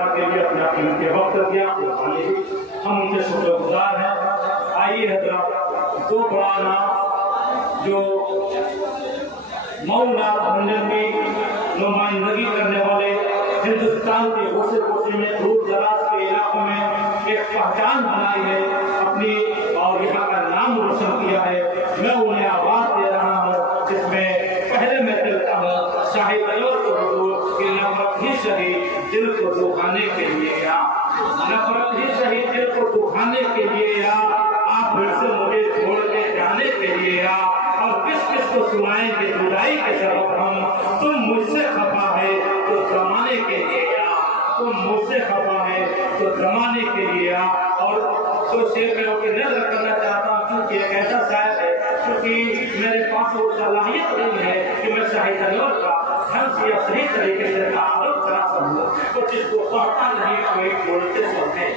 अल्लाह के लिए अपना कीमती वक्त दिया, हम उनके शुक्रगुजार हैं। आइए हजरत दो बड़ा नाम जो मौला मंदिर में नुमाइंदगी करने वाले हिंदुस्तान के गोशे गोशे में दूर दराज के इलाकों में एक पहचान बनाई है अपनी और यहाँ का नाम रोशन किया है, मैं उन्हें आवाज दे रहा हूँ। जिसमें पहले मैं चलता हूँ शाही तैयब को हुजूर कि नफरत ही शहीद दिल को दुखाने के लिए या नफरत ही शहीद दिल को दुखाने के लिए या आप फिर से मुझे छोड़ के जाने के लिए या और किस किस को सुनाएंगे जुदाई के सबब हम। तुम मुझसे खफा है तो जमाने के लिए या तुम मुझसे खफा है तो जमाने के लिए या। और तो शेर में होकर नजर करना चाहता हूँ क्योंकि एक ऐसा शायर है क्योंकि मेरे पास वो सलाहियत नहीं है कि मैं शाही तैयब का ढंग से या सही तरीके से आरोप करा सकूँ। वो जिसको पढ़ता नहीं कोई बोलते सब है,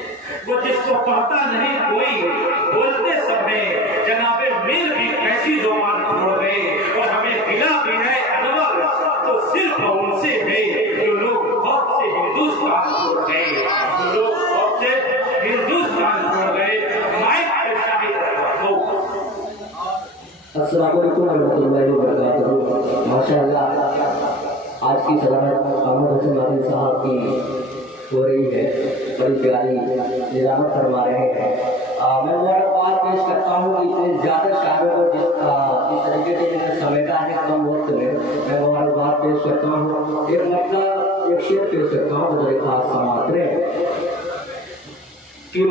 वो जिसको पढ़ता नहीं कोई बोलते सब है। जनाबे मीर भी कैसी जुबान छोड़ गए और हमें गिला भी है अनवर तो सिर्फ उनसे है जो लोग बहुत से हिंदुस्तान छोड़ गए, जो लोग बहुत से हिंदुस्तान छोड़ गए। माइक पे शाही हो। अस्सलाम वालेकुम रहमतुल्लाहि व बरकातहू। माशाअल्लाह आज की सदारत अहमद हुसैन वादी साहब की हो रही है, बड़ी प्यारी निजामत फरमा रहे हैं। मैं मुबारकबाद पेश करता हूँ कि इतने ज़्यादा शायरों को जिस तरीके से जिन्हें समेटा है कम वक्त में, मैं मुबारकबाद पेश करता हूँ। एक मतलब एक शेर पेश करता हूँ, बड़े खास समात कि